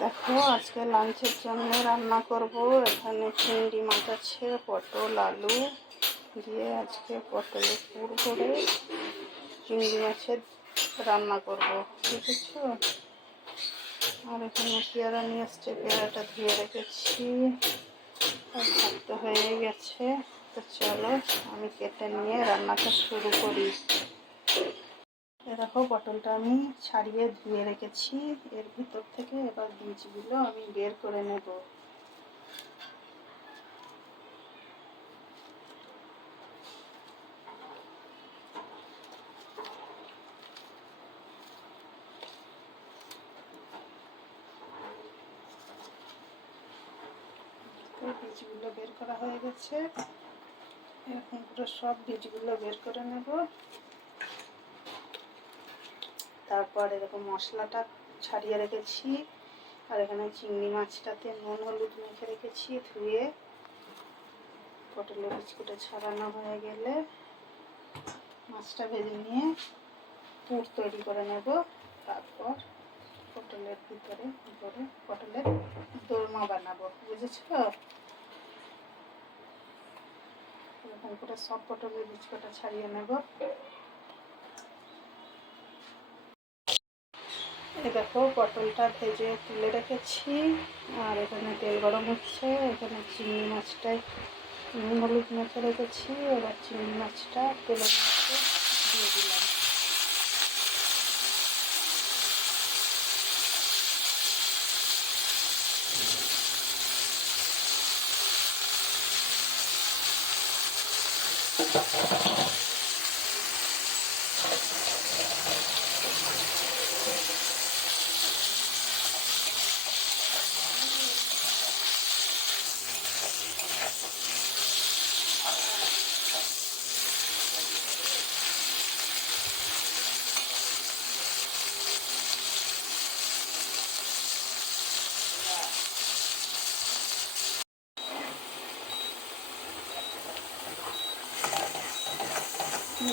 দেখো আজকে লাঞ্চের জন্য রান্না করব। এখানে চিংড়ি মাছ আছে, পটল আলু দিয়ে আজকে পটলের পুর করে চিংড়ি মাছের রান্না করব, বুঝেছো? আর এখানে পেয়ারা নিয়ে এসছে, পেয়ারাটা ধুয়ে রেখেছি। আর ভাতটা হয়ে গেছে, তো চলো আমি কেটে নিয়ে রান্নাটা শুরু করি। দেখো পটলটা আমি ছাড়িয়ে ধুয়ে রেখেছি, এর ভিতর থেকে এবার বীজগুলো আমি বের করে নেব। বীজগুলো বের করা হয়ে গেছে, এরকম করে সব বীজগুলো বের করে নেব। তারপর এরকম মশলাটা ছাড়িয়ে রেখেছি, আর এখানে চিংড়ি মাছটাতে নুন হলুদ মেখে রেখেছি ধুয়ে। পটলের বীজটা ছাড়ানো হয়ে গেলে মাছটা ভেজে নিয়ে পুর তৈরি করে নেব। তারপর পটলের ভিতরে পটলের দোরমা বানাবো, বুঝেছো? এরকম করে সব পটলের বীজটা ছাড়িয়ে নেব। দেখো পটলটা ভেজে তুলে রেখেছি, আর এখানে তেল গরম হচ্ছে। এখানে চিংড়ি মাছটাই নুন হলুদ মেখে রেখেছি, এবার চিংড়ি মাছটা তেলের মধ্যে দিয়ে দিলাম।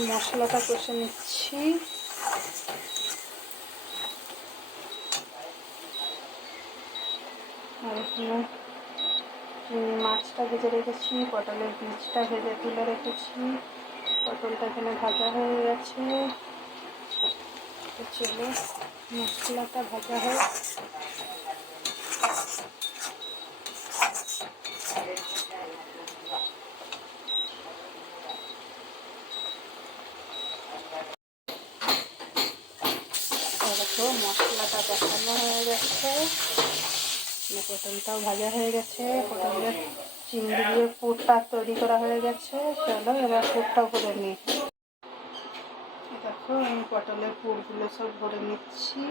মশলাটা কষে নিচ্ছি। আর এখানে মাছটা ভেজে রেখেছি, পটলের বীজটা ভেজে তুলে রেখেছি। পটলটা এখানে ভাজা হয়ে গেছে, চলো মশলাটা ভাজা হয়। দেখো মশলাটা কষানো হয়ে গেছে, পটলটাও ভাজা হয়ে গেছে, পটলের চিংড়ি দিয়ে পুরটা তৈরি করা হয়ে গেছে। চলো এবার পুরটাও করে নিই। দেখো আমি পটলের পুরগুলো সব ভরে নিচ্ছি।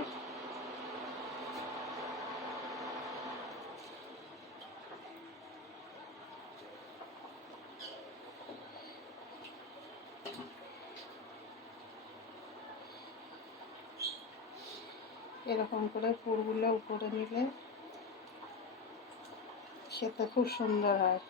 এরকম করে পুরগুলো উপরে নিলে খেতে খুব সুন্দর হয়।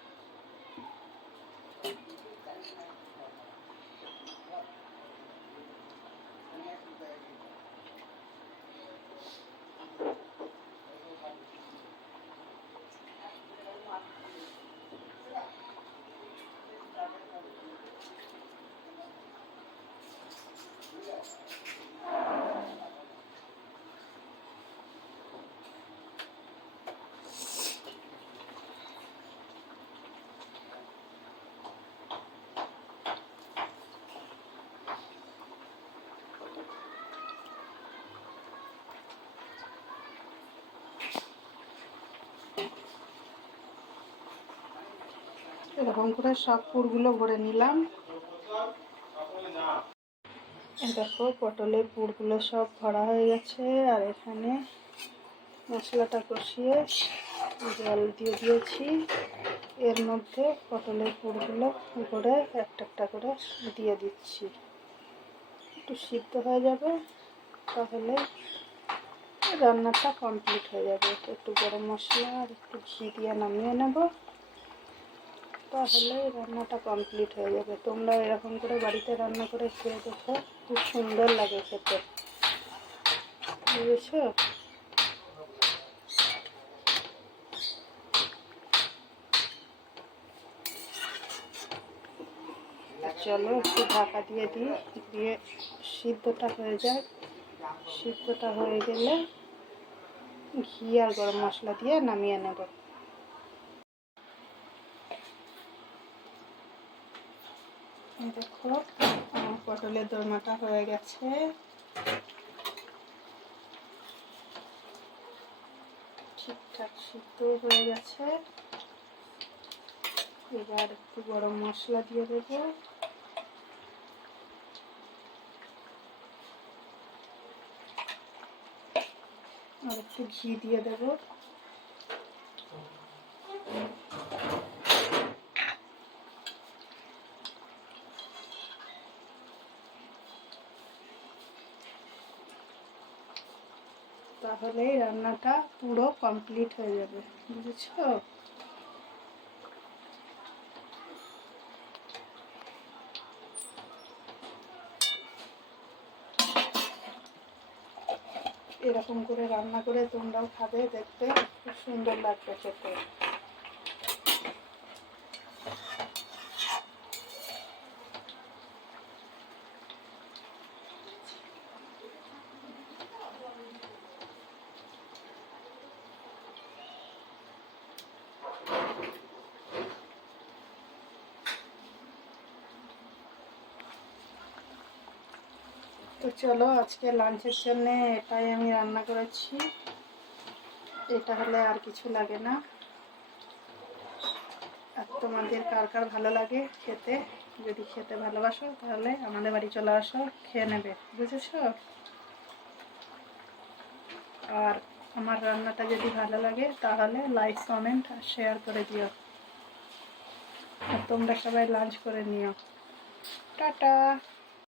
এরকম করে সব পুরগুলো ভরে নিলাম। দেখো পটলের পুরগুলো সব ভরা হয়ে গেছে, আর এখানে মশলাটা কষিয়ে জল দিয়ে দিয়েছি। এর মধ্যে পটলের পুরগুলো উপরে একটা একটা করে দিয়ে দিচ্ছি। একটু সিদ্ধ হয়ে যাবে, তাহলে রান্নাটা কমপ্লিট হয়ে যাবে। একটু গরম মশলা আর একটু ঘি দিয়ে নামিয়ে নেব, তাহলে রান্নাটা কমপ্লিট হয়ে যাবে। তোমরা এরকম করে বাড়িতে রান্না করে খেয়ে দেখো, খুব সুন্দর লাগে খেতে, বুঝেছো? চলো একটু ঢাকা দিয়ে দিই, দিয়ে সিদ্ধটা হয়ে যায়। সিদ্ধটা হয়ে গেলে ঘি আর গরম মশলা দিয়ে নামিয়ে নেব। দেখো আমার পটলের দোরমাটা হয়ে গেছে। ঠিকঠাক সিদ্ধ হয়ে গেছে। এবার একটু গরম মশলা দিয়ে দেব। আর একটু ঘি দিয়ে দেব। তাহলেই রান্নাটা পুরো কমপ্লিট হয়ে যাবে, বুঝেছো? এরকম করে রান্না করে তোমরাও খাবে, দেখতে খুব সুন্দর লাগবে খেতে। তো চলো আজকে লাঞ্চের জন্য এটাই আমি রান্না করেছি। এটা হলে আর কিছু লাগে না। আর তোমাদের কার কার ভালো লাগে খেতে, যদি খেতে ভালোবাসো তাহলে আমাদের বাড়ি চলে আসো, খেয়ে নেবে, বুঝেছো? আর আমার রান্নাটা যদি ভালো লাগে তাহলে লাইক কমেন্ট আর শেয়ার করে দিও। আর তোমরা সবাই লাঞ্চ করে নিও। টাটা।